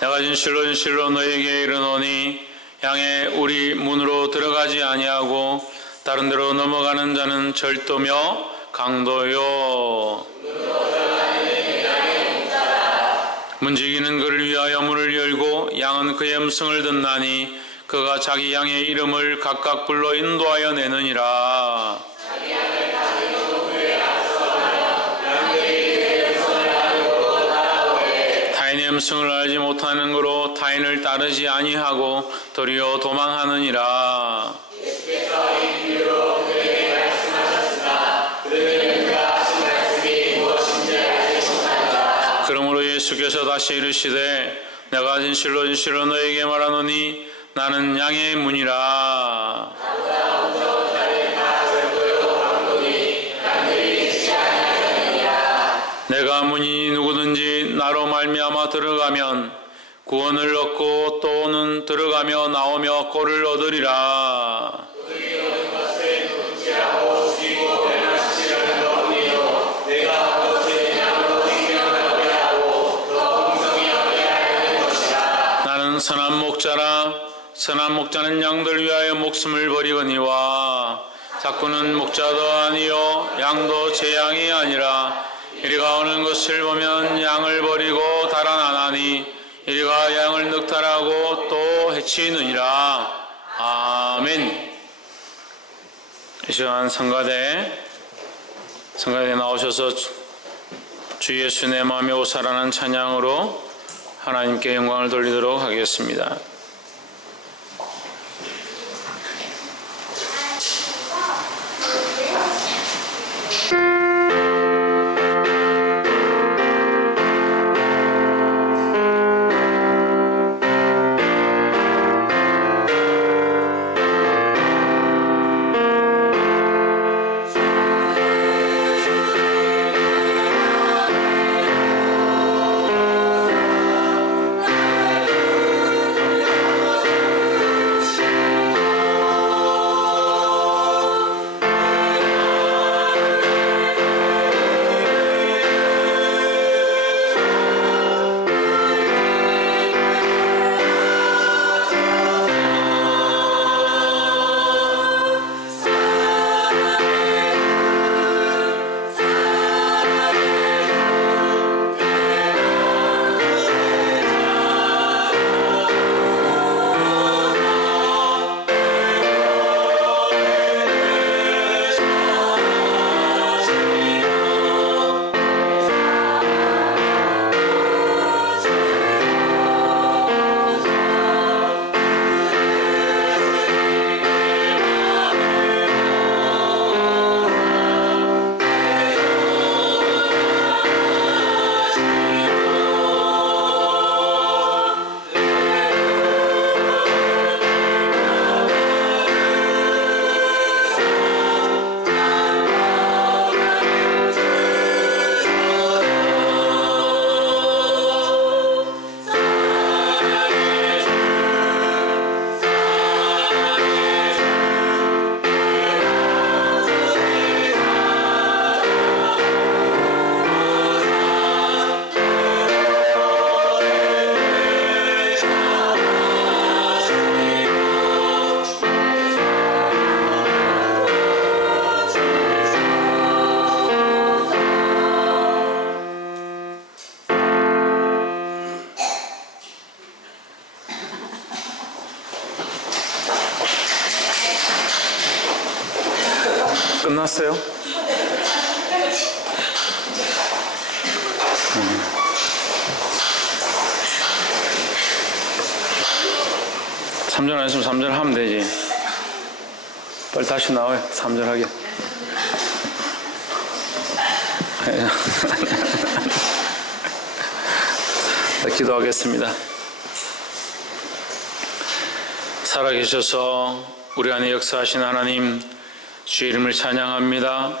내가 진실로 너에게 이르노니 양의 우리 문으로 들어가지 아니하고 다른 데로 넘어가는 자는 절도며 강도요 문지기는 그를 위하여 문을 열고 양은 그의 음성을 듣나니 그가 자기 양의 이름을 각각 불러 인도하여 내느니라. 타인의 음성을 알지 못하는 거로 타인을 따르지 아니하고 도리어 도망하느니라. 그러므로 예수께서 다시 이르시되 내가 진실로 너에게 말하노니 나는 양의 문이라. 내가 문이니 누구든지 나로 말미암아 들어가면 구원을 얻고 또는 들어가며 나오며 꼴을 얻으리라. 나는 선한 목자라. 선한 목자는 양들 위하여 목숨을 버리거니와 자꾸는 목자도 아니요 양도 제 양이 아니라 이리가 오는 것을 보면 양을 버리고 달아나나니 이리가 양을 늑탈하고 또 해치느니라. 아멘. 이 시간 성가대 나오셔서 주 예수 내 마음에 오사라는 찬양으로 하나님께 영광을 돌리도록 하겠습니다. 끝났어요? 삼절 안 했으면 3절 하면 되지. 빨리 다시 나와요. 3절 하게. 기도하겠습니다. 살아계셔서 우리 안에 역사하신 하나님, 주의 이름을 찬양합니다.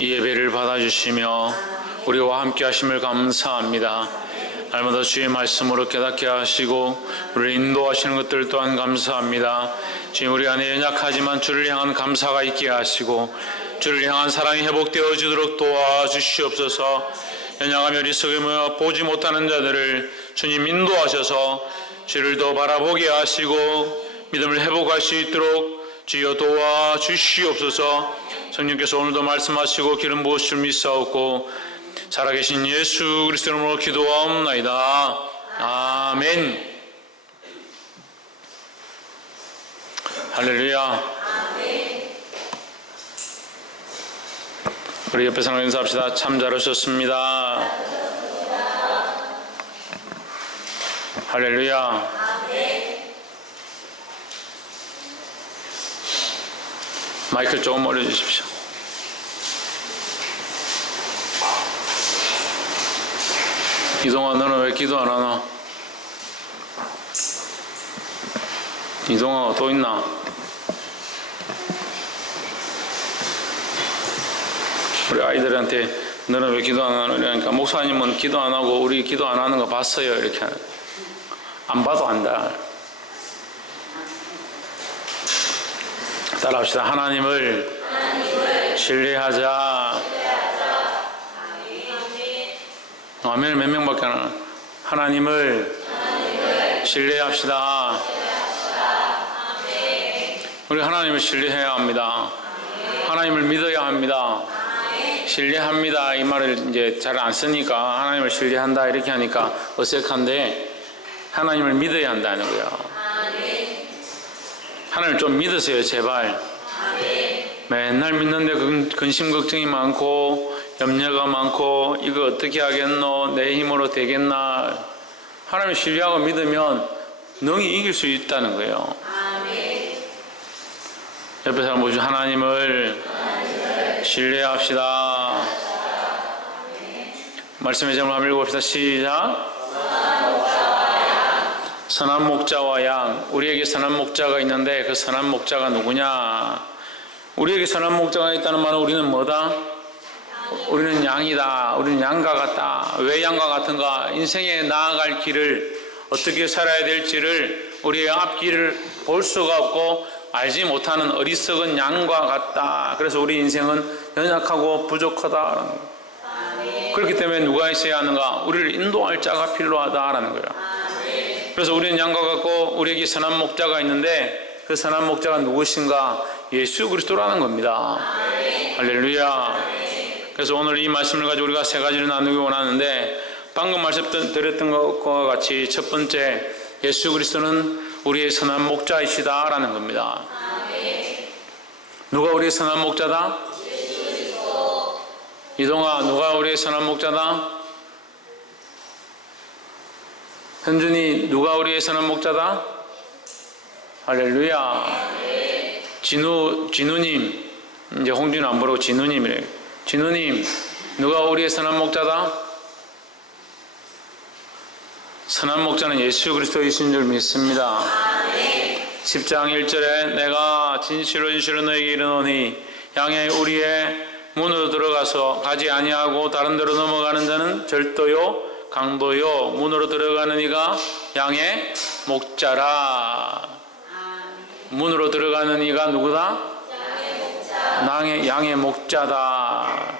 이 예배를 받아주시며 우리와 함께 하심을 감사합니다. 날마다 주의 말씀으로 깨닫게 하시고 우리를 인도하시는 것들 또한 감사합니다. 주님, 우리 안에 연약하지만 주를 향한 감사가 있게 하시고 주를 향한 사랑이 회복되어지도록 도와주시옵소서. 연약하며 어리석게 모여 보지 못하는 자들을 주님 인도하셔서 주를 더 바라보게 하시고 믿음을 회복할 수 있도록 주여 도와주시옵소서. 성령께서 오늘도 말씀하시고 기름 부으실 믿사옵고 살아계신 예수 그리스도 이름으로 기도하옵나이다. 아멘. 할렐루야. 우리 옆에 사람 인사합시다. 참 잘하셨습니다. 할렐루야. 마이크 조금 올려주십시오. 이동아, 너는 왜 기도 안 하나? 이동아가 또 있나? 우리 아이들한테 너는 왜 기도 안 하나? 그러니까 목사님은 기도 안 하고 우리 기도 안 하는 거 봤어요. 이렇게 하는. 안 봐도 안다. 따라합시다. 하나님을 신뢰하자. 아멘. 몇 명밖에 안 하나? 하나님을 신뢰합시다. 우리 하나님을 신뢰해야 합니다. 하나님을 믿어야 합니다. 신뢰합니다. 이 말을 이제 잘 안 쓰니까 하나님을 신뢰한다 이렇게 하니까 어색한데 하나님을 믿어야 한다는 거예요. 하나님을 좀 믿으세요, 제발. 맨날 믿는데 근심 걱정이 많고 염려가 많고 이거 어떻게 하겠노? 내 힘으로 되겠나? 하나님을 신뢰하고 믿으면 능히 이길 수 있다는 거예요. 옆에 사람 보시죠. 하나님을 신뢰합시다. 말씀의 제목을 한번 읽어봅시다. 시작. 선한 목자와 양. 우리에게 선한 목자가 있는데 그 선한 목자가 누구냐? 우리에게 선한 목자가 있다는 말은 우리는 뭐다? 우리는 양이다. 우리는 양과 같다. 왜 양과 같은가? 인생에 나아갈 길을 어떻게 살아야 될지를 우리의 앞길을 볼 수가 없고 알지 못하는 어리석은 양과 같다. 그래서 우리 인생은 연약하고 부족하다. 그렇기 때문에 누가 있어야 하는가? 우리를 인도할 자가 필요하다라는 거예요. 그래서 우리는 양과 같고 우리에게 선한 목자가 있는데 그 선한 목자가 누구신가? 예수 그리스도라는 겁니다. 할렐루야. 그래서 오늘 이 말씀을 가지고 우리가 세 가지를 나누기 원하는데 방금 말씀드렸던 것과 같이 첫 번째, 예수 그리스도는 우리의 선한 목자이시다라는 겁니다. 누가 우리의 선한 목자다? 이동아, 누가 우리의 선한 목자다? 현준이, 누가 우리의 선한 목자다? 할렐루야. 진우님, 이제 홍준이 안 부르고 진우님이래. 진우님, 누가 우리의 선한 목자다? 선한 목자는 예수 그리스도이신 줄 믿습니다. 10장 1절에 내가 진실로 너에게 이르노니 양의 우리의 문으로 들어가서 가지 아니하고 다른 데로 넘어가는 자는 절도요 강도요 문으로 들어가는 이가 양의 목자라. 문으로 들어가는 이가 누구다? 양의 목자다.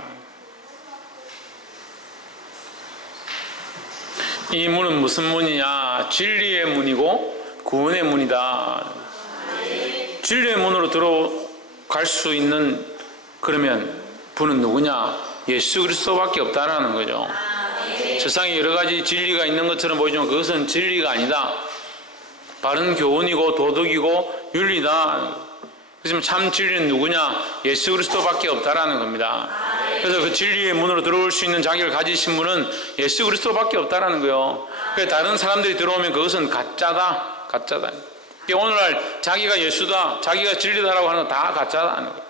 이 문은 무슨 문이냐? 진리의 문이고 구원의 문이다. 진리의 문으로 들어갈 수 있는 그러면 분은 누구냐? 예수 그리스도밖에 없다라는 거죠. 세상에 여러 가지 진리가 있는 것처럼 보이지만 그것은 진리가 아니다. 바른 교훈이고 도덕이고 윤리다. 그렇지만 참 진리는 누구냐? 예수 그리스도밖에 없다라는 겁니다. 그래서 그 진리의 문으로 들어올 수 있는 자격을 가지신 분은 예수 그리스도밖에 없다라는 거예요. 그래서 다른 사람들이 들어오면 그것은 가짜다. 가짜다. 오늘날 자기가 예수다, 자기가 진리다라고 하는 거 다 가짜다는 거예요.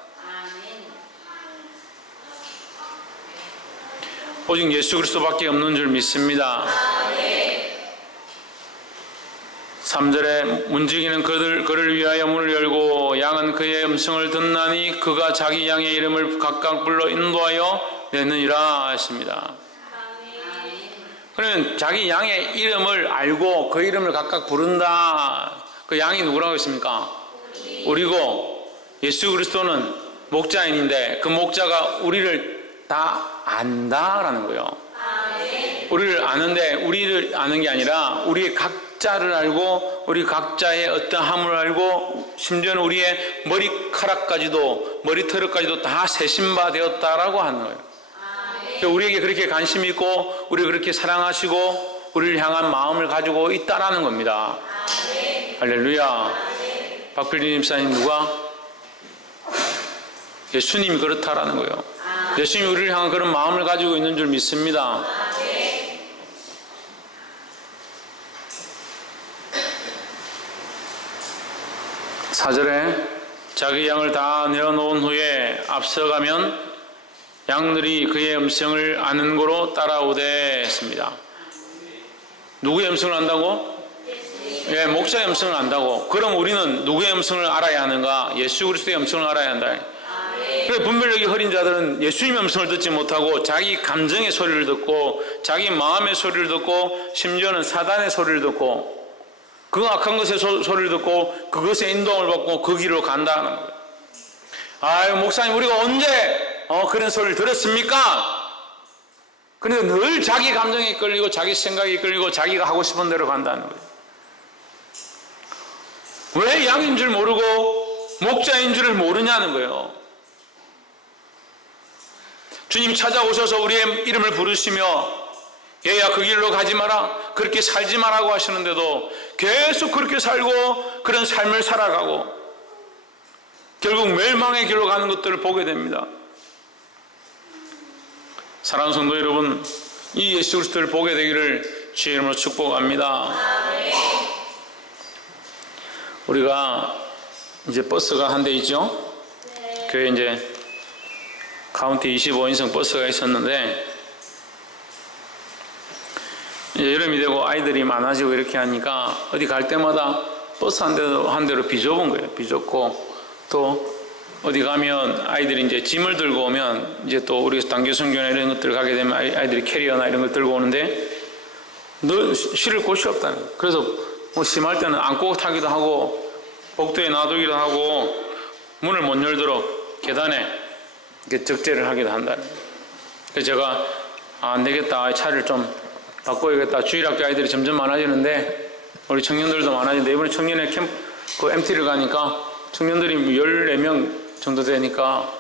오직 예수 그리스도밖에 없는 줄 믿습니다. 3절에 문지기는 그를 위하여 문을 열고 양은 그의 음성을 듣나니 그가 자기 양의 이름을 각각 불러 인도하여 내느니라 했습니다. 그러면 자기 양의 이름을 알고 그 이름을 각각 부른다. 그 양이 누구라고 했습니까? 우리고 예수 그리스도는 목자인인데 그 목자가 우리를 다 안다라는 거예요. 우리를 아는데 우리를 아는 게 아니라 우리 각자를 알고 우리 각자의 어떠함을 알고 심지어는 우리의 머리카락까지도 머리털까지도 다 세신 바 되었다라고 하는 거예요. 우리에게 그렇게 관심이 있고 우리를 그렇게 사랑하시고 우리를 향한 마음을 가지고 있다라는 겁니다. 할렐루야. 박필진 집사님 누가? 예수님이 그렇다라는 거예요. 예수님이 우리를 향한 그런 마음을 가지고 있는 줄 믿습니다. 4절에 자기 양을 다 내어놓은 후에 앞서가면 양들이 그의 음성을 아는 고로 따라오되 했습니다. 누구의 음성을 안다고? 예, 목자의 음성을 안다고. 그럼 우리는 누구의 음성을 알아야 하는가? 예수 그리스도의 음성을 알아야 한다. 그래, 분별력이 흐린 자들은 예수님의 음성을 듣지 못하고 자기 감정의 소리를 듣고 자기 마음의 소리를 듣고 심지어는 사단의 소리를 듣고 그 악한 것의 소리를 듣고 그것의 인도함을 받고 그 길로 간다는 거예요. 아유, 목사님 우리가 언제 그런 소리를 들었습니까? 그런데 늘 자기 감정에 이끌리고 자기 생각에 이끌리고 자기가 하고 싶은 대로 간다는 거예요. 왜 양인 줄 모르고 목자인 줄을 모르냐는 거예요. 주님이 찾아오셔서 우리의 이름을 부르시며 얘야 그 길로 가지 마라, 그렇게 살지 마라고 하시는데도 계속 그렇게 살고 그런 삶을 살아가고 결국 멸망의 길로 가는 것들을 보게 됩니다. 사랑하는 성도 여러분, 이 예수 그리스도를 보게 되기를 주의 이름으로 축복합니다. 우리가 이제 버스가 한 대 있죠? 교회 이제 카운티 25인승 버스가 있었는데 이제 여름이 되고 아이들이 많아지고 이렇게 하니까 어디 갈 때마다 버스 한 대로 비좁은 거예요. 비좁고 또 어디 가면 아이들이 이제 짐을 들고 오면 이제 또 우리 단기 선교나 이런 것들 가게 되면 아이들이 캐리어나 이런 걸 들고 오는데 늘 실을 곳이 없다는 거예요. 그래서 뭐 심할 때는 안고 타기도 하고 복도에 놔두기도 하고 문을 못 열도록 계단에 이렇게 적재를 하기도 한다는 거예요. 그래서 제가 안 되겠다, 차를 좀 바꿔야겠다. 주일학교 아이들이 점점 많아지는데 우리 청년들도 많아지는데 이번에 청년회 그 MT를 가니까 청년들이 14명 정도 되니까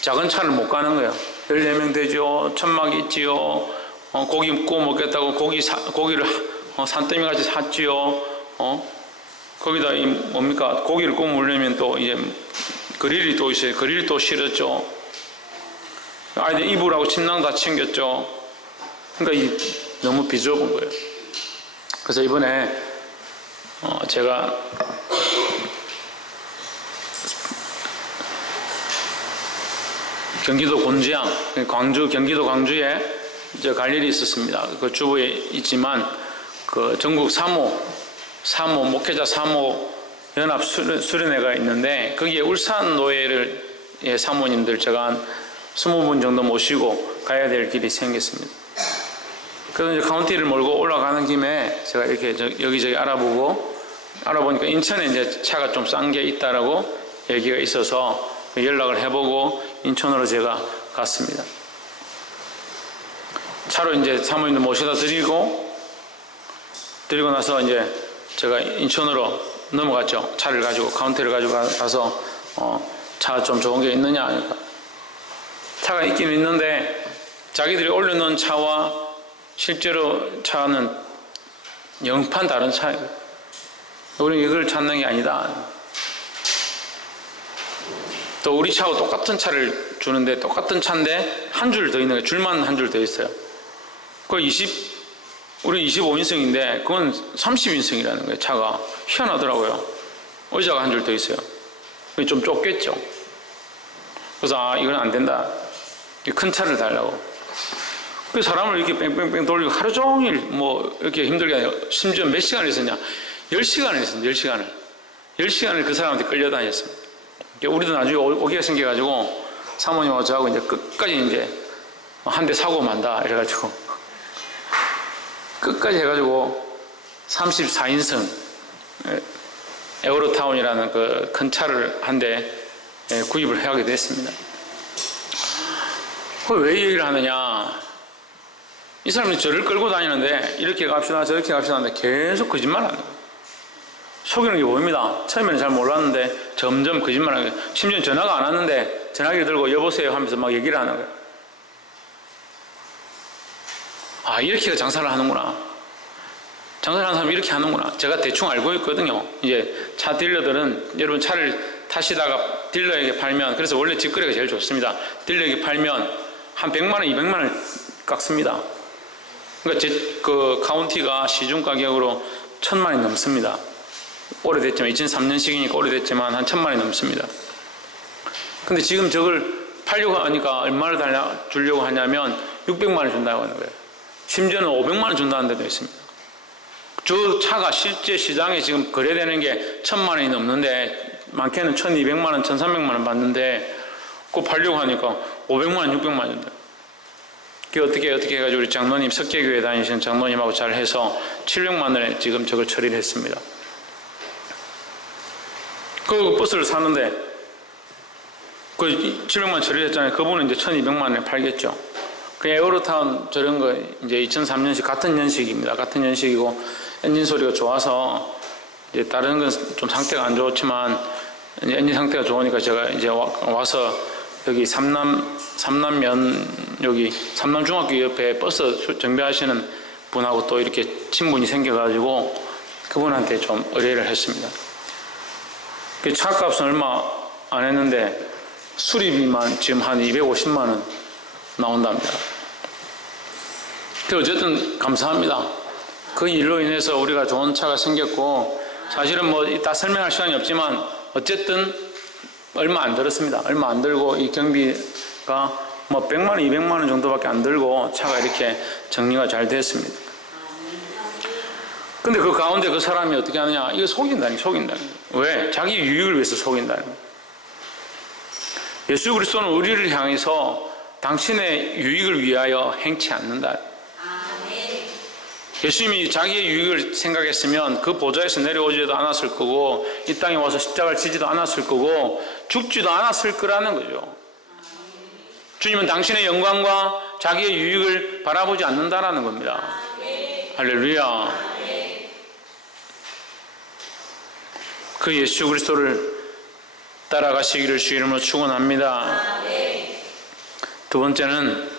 작은 차를 못 가는 거예요. 14명 되죠. 천막 있지요. 고기 구워 먹겠다고 고기를 산더미 같이 샀지요. 거기다 뭡니까? 고기를 구워 먹으려면 또 이제 그릴이 또 있어요. 그릴이 또 실었죠. 아이들 이불하고 침낭 다 챙겼죠. 그러니까 너무 비좁은 거예요. 그래서 이번에 제가 경기도 곤지암, 경기도 광주에 이제 갈 일이 있었습니다. 그 주부에 있지만 그 전국 사모 목회자 사모 연합 수련회가 있는데 거기에 울산 노예를 사모님들 제가 한 20분 정도 모시고 가야 될 길이 생겼습니다. 그래서 이제 카운티를 몰고 올라가는 김에 제가 이렇게 여기저기 알아보니까 인천에 이제 차가 좀 싼 게 있다라고 얘기가 있어서 연락을 해보고 인천으로 제가 갔습니다. 차로 이제 사모님들 모셔다 드리고 나서 이제 제가 인천으로 넘어갔죠. 차를 가지고 카운티를 가지고 가서 차 좀 좋은 게 있느냐 하니까 차가 있긴 있는데 자기들이 올려놓은 차와 실제로 차는 영판 다른 차예요. 우리는 이걸 찾는 게 아니다. 또 우리 차하고 똑같은 차를 주는데 똑같은 차인데 한 줄 더 있는 거예요. 줄만 한 줄 더 있어요. 우리 25인승인데 그건 30인승이라는 거예요. 차가 희한하더라고요. 의자가 한 줄 더 있어요. 좀 좁겠죠. 그래서 이건 안 된다. 큰 차를 달라고. 그 사람을 이렇게 뺑뺑뺑 돌리고 하루 종일 뭐 이렇게 힘들게 하냐. 심지어 몇 시간을 있었냐. 10시간을 했습니다. 10시간을 그 사람한테 끌려다녔습니다. 우리도 나중에 오기가 생겨가지고 사모님하고 저하고 이제 끝까지 이제 한 대 사고 만다 이래가지고 끝까지 해가지고 34인승 에어로타운이라는 그 큰 차를 한 대 구입을 하게 됐습니다. 왜 얘기를 하느냐. 이 사람이 저를 끌고 다니는데 이렇게 갑시다 저렇게 갑시다 하는데 계속 거짓말하는 거예요. 속이는 게 보입니다. 처음에는 잘 몰랐는데 점점 거짓말하는 거예요. 심지어 전화가 안 왔는데 전화기를 들고 여보세요 하면서 막 얘기를 하는 거예요. 아, 이렇게 장사를 하는구나. 장사를 하는 사람이 이렇게 하는구나. 제가 대충 알고 있거든요. 이제 차 딜러들은 여러분 차를 타시다가 딜러에게 팔면, 그래서 원래 직거래가 제일 좋습니다. 딜러에게 팔면 한 100만 원, 200만 원 깎습니다. 그러니까 그 카운티가 시중 가격으로 1000만 원이 넘습니다. 오래됐지만 2003년식이니까 오래됐지만 한 1000만 원이 넘습니다. 근데 지금 저걸 팔려고 하니까 얼마를 주려고 하냐면 600만 원 준다고 하는 거예요. 심지어는 500만 원 준다는 데도 있습니다. 저 차가 실제 시장에 지금 거래되는 게 1000만 원이 넘는데 많게는 1200만 원, 1300만 원 받는데 그거 팔려고 하니까 500만 원, 600만 원 준다. 그 어떻게 해가지고 우리 장로님, 석계교회 다니시는 장로님하고 잘 해서 700만 원에 지금 저걸 처리를 했습니다. 그 버스를 사는데 그 700만 원 처리했잖아요. 그분은 이제 1200만 원에 팔겠죠. 그 에어로타운 저런 거 이제 2003년식 같은 연식입니다. 같은 연식이고 엔진 소리가 좋아서 이제 다른 건 좀 상태가 안 좋지만 이제 엔진 상태가 좋으니까 제가 이제 와서 여기 삼남면 여기 삼남중학교 옆에 버스 정비하시는 분하고 또 이렇게 친분이 생겨가지고 그분한테 좀 의뢰를 했습니다. 그 차값은 얼마 안 했는데 수리비만 지금 한 250만 원 나온답니다. 그 어쨌든 감사합니다. 그 일로 인해서 우리가 좋은 차가 생겼고, 사실은 뭐 이따 설명할 시간이 없지만 어쨌든 얼마 안 들었습니다. 얼마 안 들고 이 경비가 뭐 100만 원, 200만 원 정도밖에 안 들고 차가 이렇게 정리가 잘 됐습니다. 근데 그 가운데 그 사람이 어떻게 하느냐? 이거 속인다니. 왜? 자기 유익을 위해서 속인다는 거예요. 예수 그리스도는 우리를 향해서 당신의 유익을 위하여 행치 않는다. 예수님이 자기의 유익을 생각했으면 그 보좌에서 내려오지도 않았을 거고 이 땅에 와서 십자가를 지지도 않았을 거고 죽지도 않았을 거라는 거죠. 주님은 당신의 영광과 자기의 유익을 바라보지 않는다라는 겁니다. 할렐루야. 그 예수 그리스도를 따라가시기를 주 이름으로 축원합니다. 두 번째는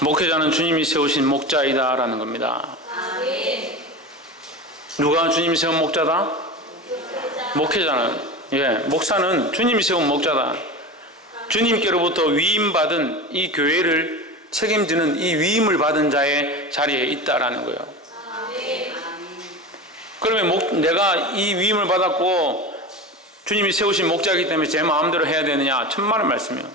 목회자는 주님이 세우신 목자이다 라는 겁니다. 누가 주님이 세운 목자다? 목회자는, 목사는 주님이 세운 목자다. 주님께로부터 위임받은 이 교회를 책임지는 이 위임을 받은 자의 자리에 있다라는 거예요. 그러면 내가 이 위임을 받았고 주님이 세우신 목자이기 때문에 제 마음대로 해야 되느냐? 천만의 말씀이에요.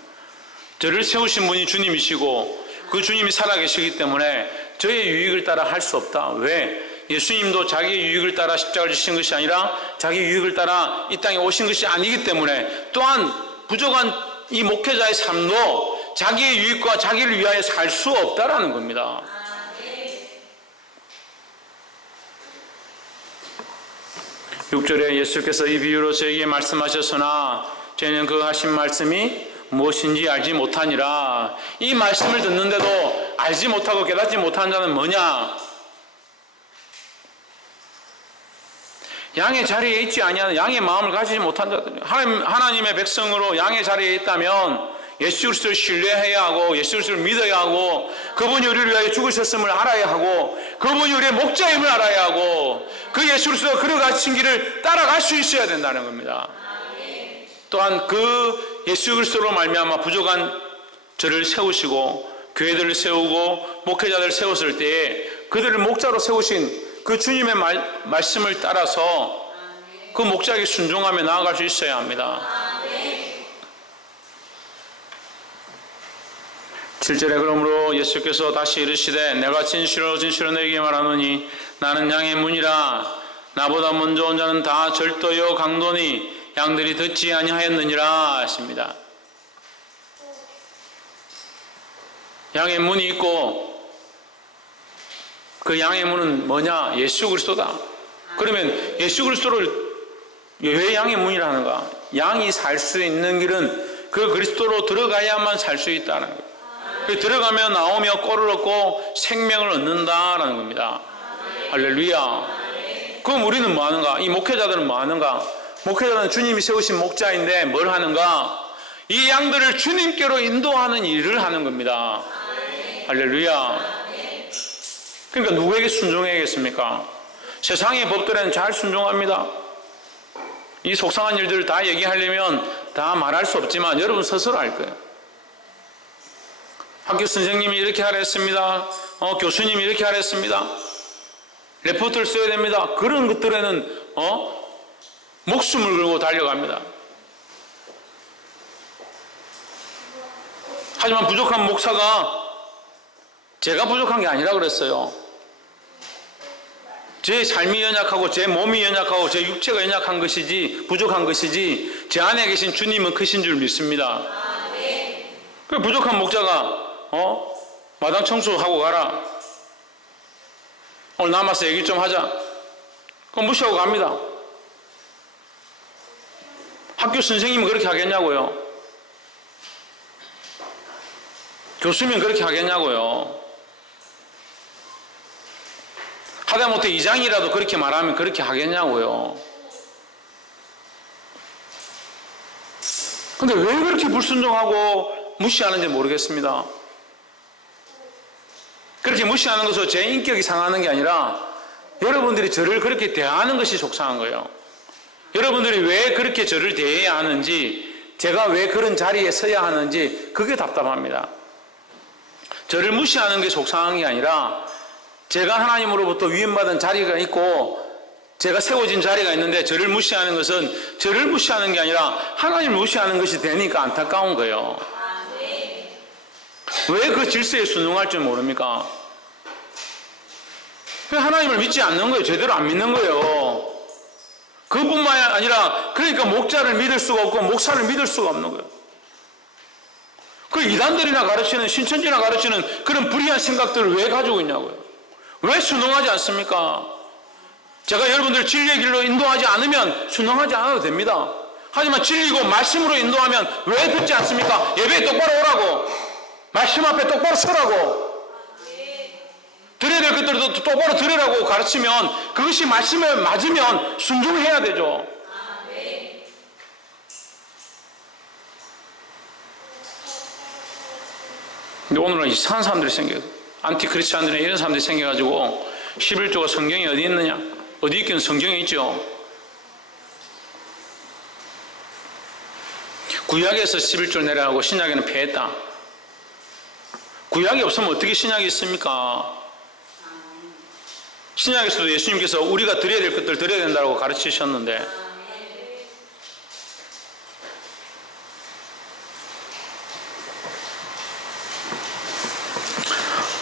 저를 세우신 분이 주님이시고 그 주님이 살아계시기 때문에 저의 유익을 따라 할 수 없다. 왜? 예수님도 자기의 유익을 따라 십자가를 지신 것이 아니라 자기 유익을 따라 이 땅에 오신 것이 아니기 때문에, 또한 부족한 이 목회자의 삶도 자기의 유익과 자기를 위하여 살 수 없다라는 겁니다. 네. 6절에 예수께서 이 비유로 저에게 말씀하셨으나 저희는 그 하신 말씀이 무엇인지 알지 못하니라. 이 말씀을 듣는데도 알지 못하고 깨닫지 못하는 자는 뭐냐? 양의 자리에 있지 아니하는, 양의 마음을 가지지 못한 자들. 하나님의 백성으로 양의 자리에 있다면 예수 그리스도를 신뢰해야 하고 예수 그리스도를 믿어야 하고 그분이 우리를 위하여 죽으셨음을 알아야 하고 그분이 우리의 목자임을 알아야 하고 그 예수 그리스도가 걸어가신 길을 따라갈 수 있어야 된다는 겁니다. 또한 그 예수 그리스도로 말미암아 부족한 저를 세우시고 교회들을 세우고 목회자들을 세웠을 때에 그들을 목자로 세우신 그 주님의 말씀을 따라서 그 목자에게 순종하며 나아갈 수 있어야 합니다. 7절에 그러므로 예수께서 다시 이르시되 내가 진실로 너희에게 말하노니 나는 양의 문이라. 나보다 먼저 온 자는 다 절도요 강도니 양들이 듣지 아니하였느니라 하십니다. 양의 문이 있고 그 양의 문은 뭐냐? 예수 그리스도다. 그러면 예수 그리스도를 왜 양의 문이라 하는가? 양이 살 수 있는 길은 그 그리스도로 들어가야만 살 수 있다는 거예요. 들어가며 나오며 꼴을 얻고 생명을 얻는다라는 겁니다. 할렐루야. 그럼 우리는 뭐 하는가? 이 목회자들은 뭐 하는가? 목회자는 주님이 세우신 목자인데 뭘 하는가? 이 양들을 주님께로 인도하는 일을 하는 겁니다. 할렐루야. 그러니까 누구에게 순종해야겠습니까? 세상의 법들에는 잘 순종합니다. 이 속상한 일들을 다 얘기하려면 다 말할 수 없지만 여러분 스스로 알 거예요. 학교 선생님이 이렇게 하라 했습니다. 교수님이 이렇게 하라 했습니다. 레포트를 써야 됩니다. 그런 것들에는 목숨을 걸고 달려갑니다. 하지만 부족한 목사가 제가 부족한 게 아니라 그랬어요. 제 삶이 연약하고 제 몸이 연약하고 제 육체가 연약한 것이지 부족한 것이지 제 안에 계신 주님은 크신 줄 믿습니다. 그 부족한 목자가 마당 청소하고 가라. 오늘 남아서 얘기 좀 하자. 그럼 무시하고 갑니다. 학교 선생님은 그렇게 하겠냐고요? 교수면 그렇게 하겠냐고요? 하다못해 이장이라도 그렇게 말하면 그렇게 하겠냐고요? 근데 왜 그렇게 불순종하고 무시하는지 모르겠습니다. 그렇게 무시하는 것으로 제 인격이 상하는 게 아니라 여러분들이 저를 그렇게 대하는 것이 속상한 거예요. 여러분들이 왜 그렇게 저를 대해야 하는지, 제가 왜 그런 자리에 서야 하는지 그게 답답합니다. 저를 무시하는 게 속상한 게 아니라 제가 하나님으로부터 위임받은 자리가 있고 제가 세워진 자리가 있는데 저를 무시하는 것은 저를 무시하는 게 아니라 하나님을 무시하는 것이 되니까 안타까운 거예요. 왜 그 질서에 순응할 줄 모릅니까? 하나님을 믿지 않는 거예요. 제대로 안 믿는 거예요. 그뿐만 아니라 그러니까 목자를 믿을 수가 없고 목사를 믿을 수가 없는 거예요. 그 이단들이나 가르치는 신천지나 가르치는 그런 불의한 생각들을 왜 가지고 있냐고요. 왜 순응하지 않습니까? 제가 여러분들 진리의 길로 인도하지 않으면 순응하지 않아도 됩니다. 하지만 진리고 말씀으로 인도하면 왜 듣지 않습니까? 예배에 똑바로 오라고, 말씀 앞에 똑바로 서라고, 들어야 될 것들도 똑바로 들으라고 가르치면 그것이 말씀에 맞으면 순종해야 되죠. 근데 오늘은 이상한 사람들이 생겨요. 안티크리스찬들이나 이런 사람들이 생겨가지고 11조가 성경에 어디 있느냐? 어디 있긴 성경에 있죠. 구약에서 11조 내려가고 신약에는 폐했다. 구약이 없으면 어떻게 신약이 있습니까? 신약에서도 예수님께서 우리가 드려야 될 것들 드려야 된다고 가르치셨는데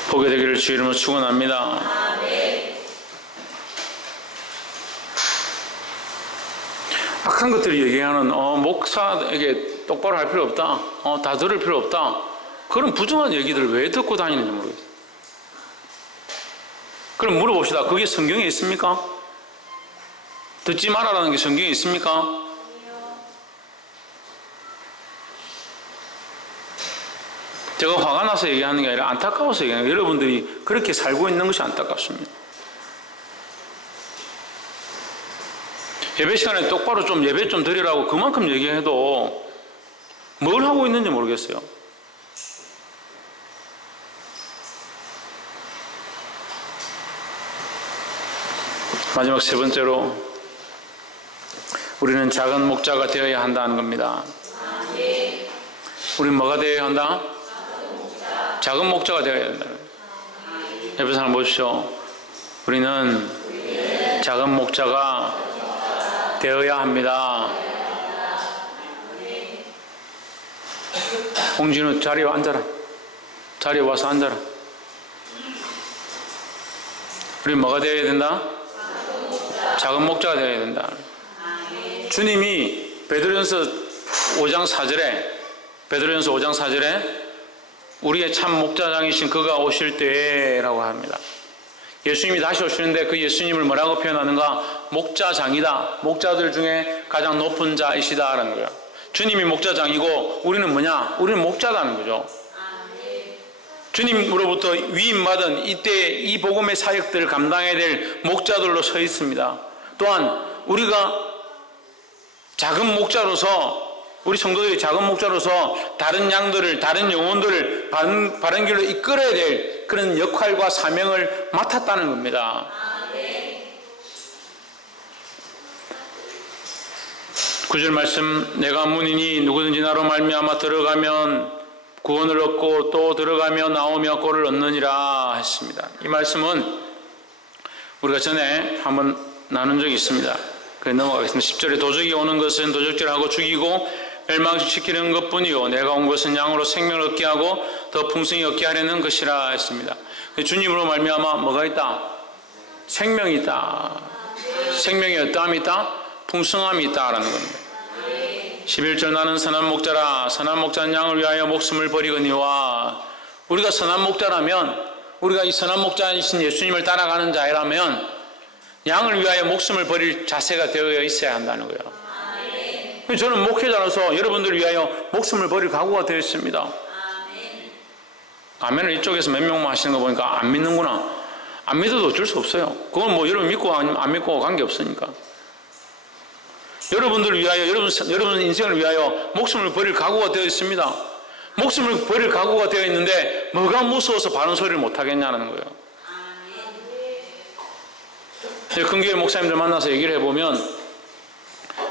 보게 되기를 주 이름으로 축원합니다. 악한 것들이 얘기하는 목사에게 똑바로 할 필요 없다, 다 들을 필요 없다, 그런 부정한 얘기들을 왜 듣고 다니는지 모르겠어요. 그럼 물어봅시다. 그게 성경에 있습니까? 듣지 말아라는 게 성경에 있습니까? 제가 화가 나서 얘기하는 게 아니라 안타까워서 얘기하는 거예요. 여러분들이 그렇게 살고 있는 것이 안타깝습니다. 예배 시간에 똑바로 좀 예배 좀 드리라고 그만큼 얘기해도 뭘 하고 있는지 모르겠어요. 마지막 세 번째로 우리는 작은 목자가 되어야 한다는 겁니다. 우리는 뭐가 되어야 한다? 작은 목자가 되어야 된다. 옆에 사람 보십시오. 우리는 작은 목자가 되어야 합니다. 홍진우 자리에 앉아라. 자리에 와서 앉아라. 우리는 뭐가 되어야 된다? 작은 목자가 되어야 된다. 주님이 베드로전서 5장 4절에 우리의 참 목자장이신 그가 오실 때라고 합니다. 예수님이 다시 오시는데 그 예수님을 뭐라고 표현하는가? 목자장이다. 목자들 중에 가장 높은 자이시다라는 거예요. 주님이 목자장이고 우리는 뭐냐? 우리는 목자다는 거죠. 주님으로부터 위임받은 이때 이 복음의 사역들을 감당해야 될 목자들로 서 있습니다. 또한 우리가 작은 목자로서, 우리 성도들이 작은 목자로서 다른 양들을, 다른 영혼들을 바른 길로 이끌어야 될 그런 역할과 사명을 맡았다는 겁니다. 9절 말씀, 내가 문이니 누구든지 나로 말미암아 들어가면 구원을 얻고 또 들어가며 나오며 꼴을 얻느니라 했습니다. 이 말씀은 우리가 전에 한번 나눈 적이 있습니다. 그래 넘어가겠습니다. 10절에 도적이 오는 것은 도적질하고 죽이고 멸망시키는 것뿐이요 내가 온 것은 양으로 생명을 얻게 하고 더 풍성히 얻게 하려는 것이라 했습니다. 주님으로 말미암아 뭐가 있다? 생명이 있다. 생명의 어떠함이 있다? 풍성함이 있다라는 겁니다. 11절 나는 선한 목자라 선한 목자는 양을 위하여 목숨을 버리거니와, 우리가 선한 목자라면, 우리가 이 선한 목자이신 예수님을 따라가는 자라면 양을 위하여 목숨을 버릴 자세가 되어 있어야 한다는 거예요. 저는 목회자로서 여러분들을 위하여 목숨을 버릴 각오가 되어 있습니다. 아멘을 이쪽에서 몇 명만 하시는 거 보니까 안 믿는구나. 안 믿어도 어쩔 수 없어요. 그건 뭐 여러분 믿고 안 믿고 관계없으니까. 여러분들을 위하여, 여러분 인생을 위하여 목숨을 버릴 각오가 되어 있습니다. 목숨을 버릴 각오가 되어 있는데 뭐가 무서워서 바른 소리를 못 하겠냐는 거예요. 큰교회 목사님들 만나서 얘기를 해보면,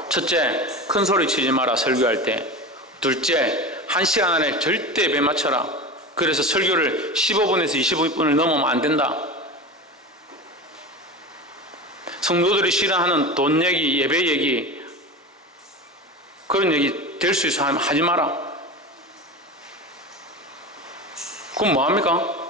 첫째, 큰 소리 치지 마라 설교할 때. 둘째, 1시간 안에 절대 배 맞춰라. 그래서 설교를 15분에서 25분을 넘으면 안 된다. 성도들이 싫어하는 돈 얘기, 예배 얘기, 그런 얘기 될 수 있어 하지 마라. 그럼 뭐합니까?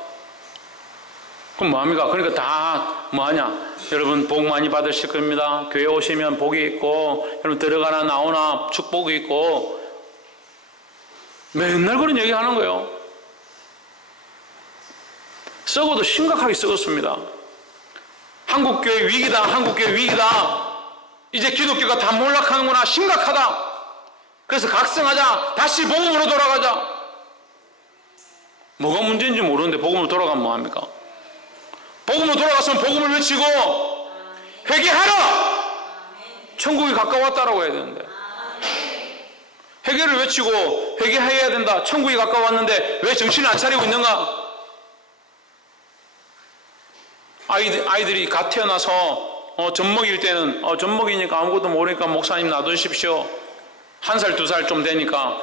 그러니까 다 뭐하냐? 여러분 복 많이 받으실 겁니다. 교회 오시면 복이 있고, 여러분 들어가나 나오나 축복이 있고, 맨날 그런 얘기 하는 거예요. 썩어도 심각하게 썩었습니다. 한국교회 위기다, 한국교회 위기다. 이제 기독교가 다 몰락하는구나, 심각하다. 그래서 각성하자, 다시 복음으로 돌아가자. 뭐가 문제인지 모르는데 복음으로 돌아가면 뭐합니까? 복음으로 돌아갔으면 복음을 외치고 회개하라! 천국이 가까웠다라고 해야 되는데, 회개를 외치고 회개해야 된다. 천국이 가까웠는데 왜 정신을 안 차리고 있는가? 아이들이 갓 태어나서 젖먹일 때는 젖먹이니까 아무것도 모르니까 목사님 놔두십시오. 1살, 2살 좀 되니까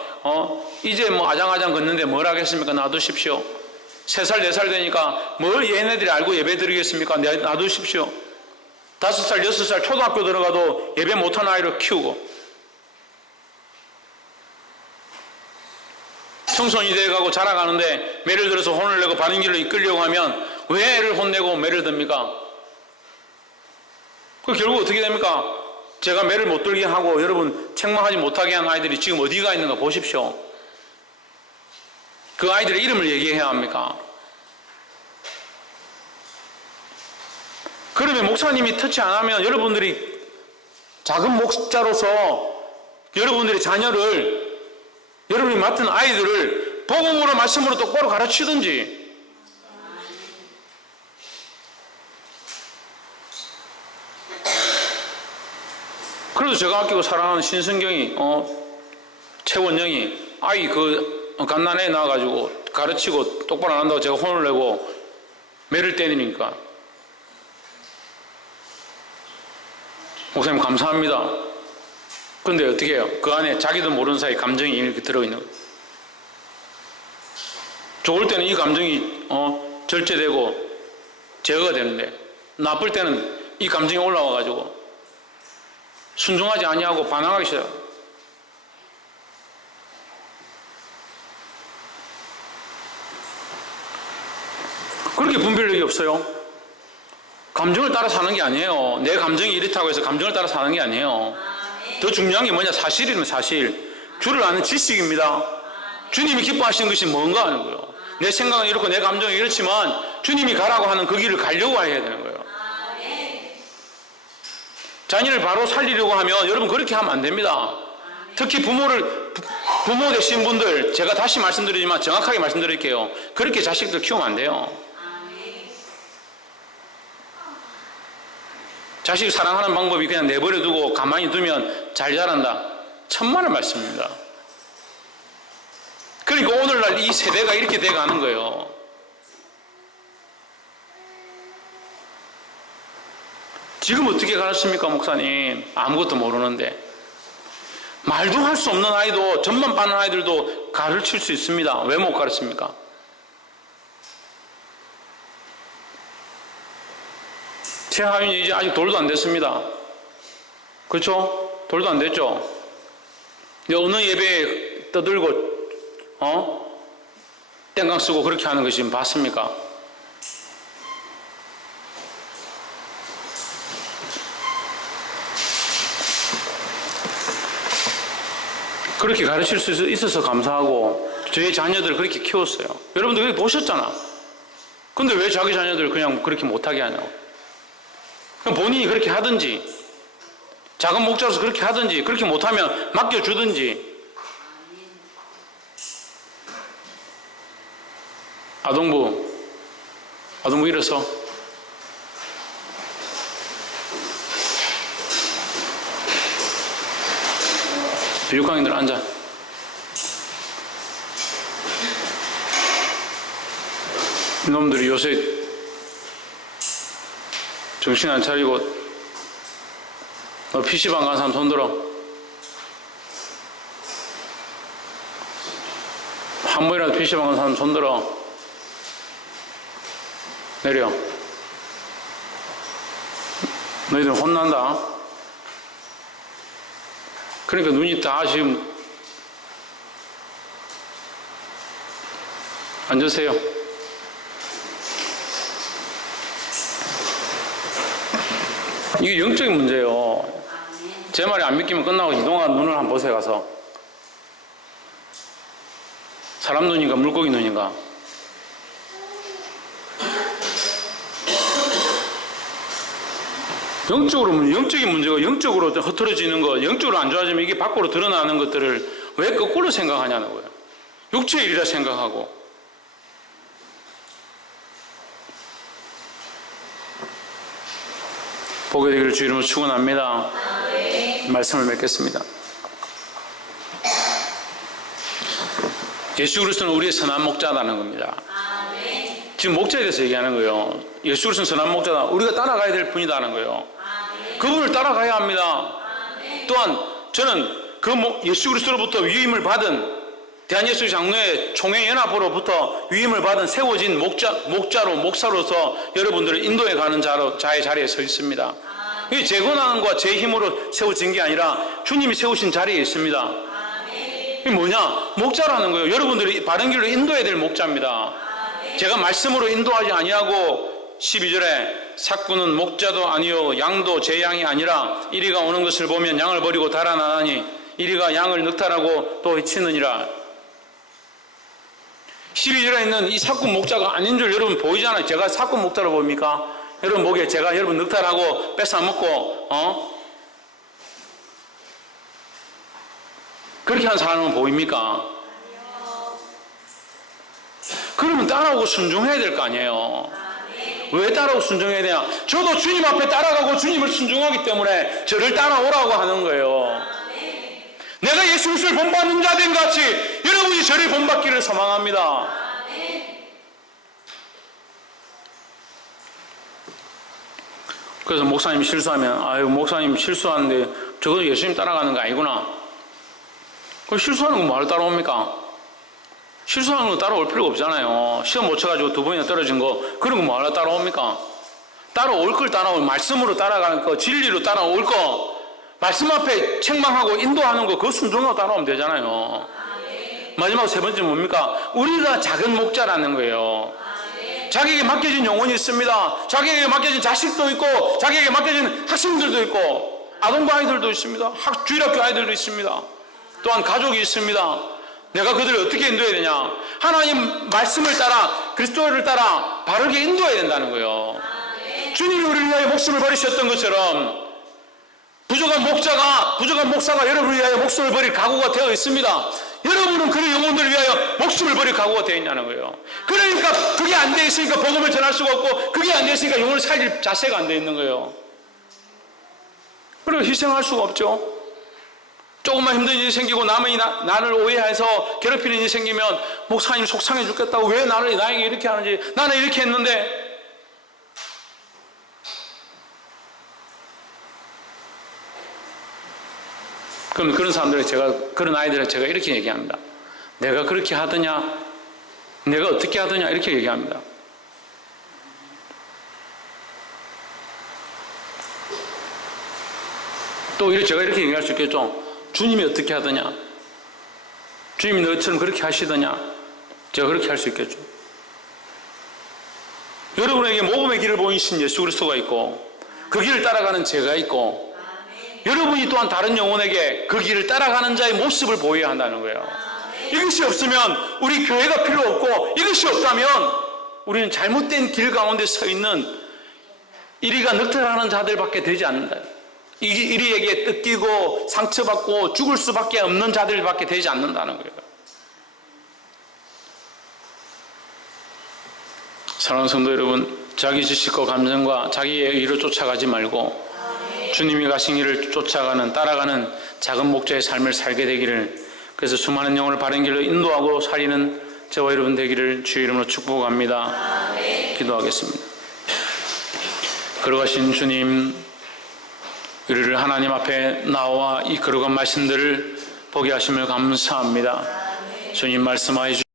이제 뭐 아장아장 걷는데 뭘 하겠습니까? 놔두십시오. 3살, 4살 되니까 뭘 얘네들이 알고 예배 드리겠습니까? 놔두십시오. 5살, 6살 초등학교 들어가도 예배 못하는 아이를 키우고, 청소년이 돼가고 자라가는데 매를 들어서 혼을 내고 바른 길로 이끌려고 하면 왜 애를 혼내고 매를 듭니까? 그 결국 어떻게 됩니까? 제가 매를 못 들게 하고 여러분 책망하지 못하게 한 아이들이 지금 어디가 있는가 보십시오. 그 아이들의 이름을 얘기해야 합니까? 그러면 목사님이 터치 안 하면 여러분들이 작은 목자로서 여러분들의 자녀를, 여러분이 맡은 아이들을 복음으로 말씀으로 똑바로 가르치든지, 그래도 제가 아끼고 사랑하는 신성경이 최원영이 아이 갓난애 낳아가지고 가르치고 똑바로 안 한다고 제가 혼을 내고 매를 때리니까, 목사님 감사합니다. 그런데 어떻게 해요? 그 안에 자기도 모르는 사이 감정이 이렇게 들어있는 거예요. 좋을 때는 이 감정이 절제되고 제어가 되는데, 나쁠 때는 이 감정이 올라와가지고 순종하지 아니하고 반항하기 시작해요. 그렇게 분별력이 없어요. 감정을 따라 사는 게 아니에요. 내 감정이 이렇다고 해서 감정을 따라 사는 게 아니에요. 더 중요한 게 뭐냐? 사실이면 사실. 주를 아는 지식입니다. 주님이 기뻐하시는 것이 뭔가 하는 거예요. 내 생각은 이렇고 내 감정은 이렇지만 주님이 가라고 하는 그 길을 가려고 해야 되는 거예요. 자녀를 바로 살리려고 하면 여러분 그렇게 하면 안 됩니다. 특히 부모를 부모 되신 분들, 제가 다시 말씀드리지만 정확하게 말씀드릴게요. 그렇게 자식들 키우면 안 돼요. 자식 사랑하는 방법이 그냥 내버려 두고 가만히 두면 잘 자란다. 천만의 말씀입니다. 그러니까 오늘날 이 세대가 이렇게 돼가는 거예요. 지금 어떻게 가르칩니까, 목사님? 아무것도 모르는데. 말도 할 수 없는 아이도, 전만 빠는 아이들도 가르칠 수 있습니다. 왜 못 가르칩니까? 최하윤이 이제 아직 돌도 안 됐습니다. 그렇죠? 돌도 안 됐죠? 근데 어느 예배에 떠들고 땡강 쓰고 그렇게 하는 거 지금 봤습니까? 그렇게 가르칠 수 있어서 감사하고 저희 자녀들 그렇게 키웠어요. 여러분들 그렇게 보셨잖아. 근데 왜 자기 자녀들 그냥 그렇게 못하게 하냐고. 그럼 본인이 그렇게 하든지, 작은 목자로서 그렇게 하든지, 그렇게 못하면 맡겨주든지. 아동부 일어서. 교육강의들 앉아. 이놈들이 요새 정신 안 차리고, 너 PC방 간 사람 손 들어. 한 번이라도 PC방 간 사람 손 들어. 내려. 너희들 혼난다. 그러니까 눈이 다 지금. 앉으세요. 이게 영적인 문제예요. 제 말이 안 믿기면 끝나고 이동한 눈을 한번 보세요. 가서. 사람 눈인가 물고기 눈인가. 영적으로, 영적인 문제가 영적으로 흐트러지는 것, 영적으로 안 좋아지면 이게 밖으로 드러나는 것들을 왜 거꾸로 생각하냐는 거예요. 육체의 일이라 생각하고. 보게 되기를 주 이름으로 축원합니다. 말씀을 맺겠습니다. 예수 그리스도는 우리의 선한 목자라는 겁니다. 지금 목자에 대해서 얘기하는 거예요. 예수 그리스도는 선한 목자다. 우리가 따라가야 될 분이다는 거예요. 그분을 따라가야 합니다. 또한 저는 그 예수 그리스도로부터 위임을 받은 대한예수 장로회 총회연합으로부터 위임을 받은 세워진 목사로서 여러분들을 인도해 가는 자의 자리에 서 있습니다. 이게 제 권한과 제 힘으로 세워진 게 아니라 주님이 세우신 자리에 있습니다. 이게 뭐냐? 목자라는 거예요. 여러분들이 바른 길로 인도해야 될 목자입니다. 제가 말씀으로 인도하지 아니하고 12절에 삭구는 목자도 아니요 양도 제 양이 아니라 이리가 오는 것을 보면 양을 버리고 달아나나니 이리가 양을 늑탈하고 또 해치느니라. 12절에 있는 이 삭구 목자가 아닌 줄 여러분 보이잖아요. 제가 삭구 목자로 보입니까? 여러분 보기에 제가 여러분 늑탈하고 뺏어먹고 그렇게 하는 사람은 보입니까? 그러면 따라오고 순종해야 될 거 아니에요. 왜 따라오고 순종해야 되냐? 저도 주님 앞에 따라가고 주님을 순종하기 때문에 저를 따라오라고 하는 거예요. 내가 예수 그리스도를 본받는 자된 같이 여러분이 저를 본받기를 소망합니다. 그래서 목사님 실수하면 아유 목사님 실수하는데 저거 예수님 따라가는 거 아니구나. 그 실수하는 거 뭐하러 따라옵니까? 실수하는 거 따라올 필요가 없잖아요. 시험 못 쳐가지고 2번이나 떨어진 거 그런 거 뭐하러 따라옵니까? 따라올 걸 따라올, 말씀으로 따라가는 거, 진리로 따라올 거, 말씀 앞에 책망하고 인도하는 거 그거 순종하고 따라오면 되잖아요. 마지막 세 번째 뭡니까? 우리가 작은 목자라는 거예요. 자기에게 맡겨진 영혼이 있습니다. 자기에게 맡겨진 자식도 있고 자기에게 맡겨진 학생들도 있고 아동부 아이들도 있습니다. 주일학교 아이들도 있습니다. 또한 가족이 있습니다. 내가 그들을 어떻게 인도해야 되냐? 하나님 말씀을 따라 그리스도를 따라 바르게 인도해야 된다는 거예요. 주님이 우리를 위하여 목숨을 버리셨던 것처럼 부족한 목사가 여러분을 위하여 목숨을 버릴 각오가 되어 있습니다. 여러분은 그런 영혼들을 위하여 목숨을 버릴 각오가 되어 있냐는 거예요. 그러니까 그게 안 돼 있으니까 복음을 전할 수가 없고, 그게 안 돼 있으니까 영혼을 살릴 자세가 안 돼 있는 거예요. 그리고 희생할 수가 없죠. 조금만 힘든 일이 생기고 남이 나를 오해해서 괴롭히는 일이 생기면 목사님 속상해 죽겠다고, 왜 나에게 이렇게 하는지, 나는 이렇게 했는데. 그럼 그런 그런 아이들에게 제가 이렇게 얘기합니다. 내가 그렇게 하더냐, 내가 어떻게 하더냐, 이렇게 얘기합니다. 또 제가 이렇게 얘기할 수 있겠죠. 주님이 어떻게 하더냐, 주님이 너처럼 그렇게 하시더냐, 제가 그렇게 할 수 있겠죠. 여러분에게 모범의 길을 보이신 예수 그리스도가 있고, 그 길을 따라가는 제가 있고, 여러분이 또한 다른 영혼에게 그 길을 따라가는 자의 모습을 보여야 한다는 거예요. 이것이 없으면 우리 교회가 필요 없고, 이것이 없다면 우리는 잘못된 길 가운데 서 있는 이리가 늑탈하는 자들밖에 되지 않는다. 이리에게 뜯기고 상처받고 죽을 수밖에 없는 자들밖에 되지 않는다는 거예요. 사랑하는 성도 여러분, 자기 지식과 감정과 자기의 의로 쫓아가지 말고 주님이 가신 길을 따라가는 작은 목자의 삶을 살게 되기를, 그래서 수많은 영혼을 바른 길로 인도하고 살리는 저와 여러분 되기를 주의 이름으로 축복합니다. 기도하겠습니다. 걸어가신 주님, 우리를 하나님 앞에 나와 이 걸어간 말씀들을 보게 하심을 감사합니다. 주님 말씀하여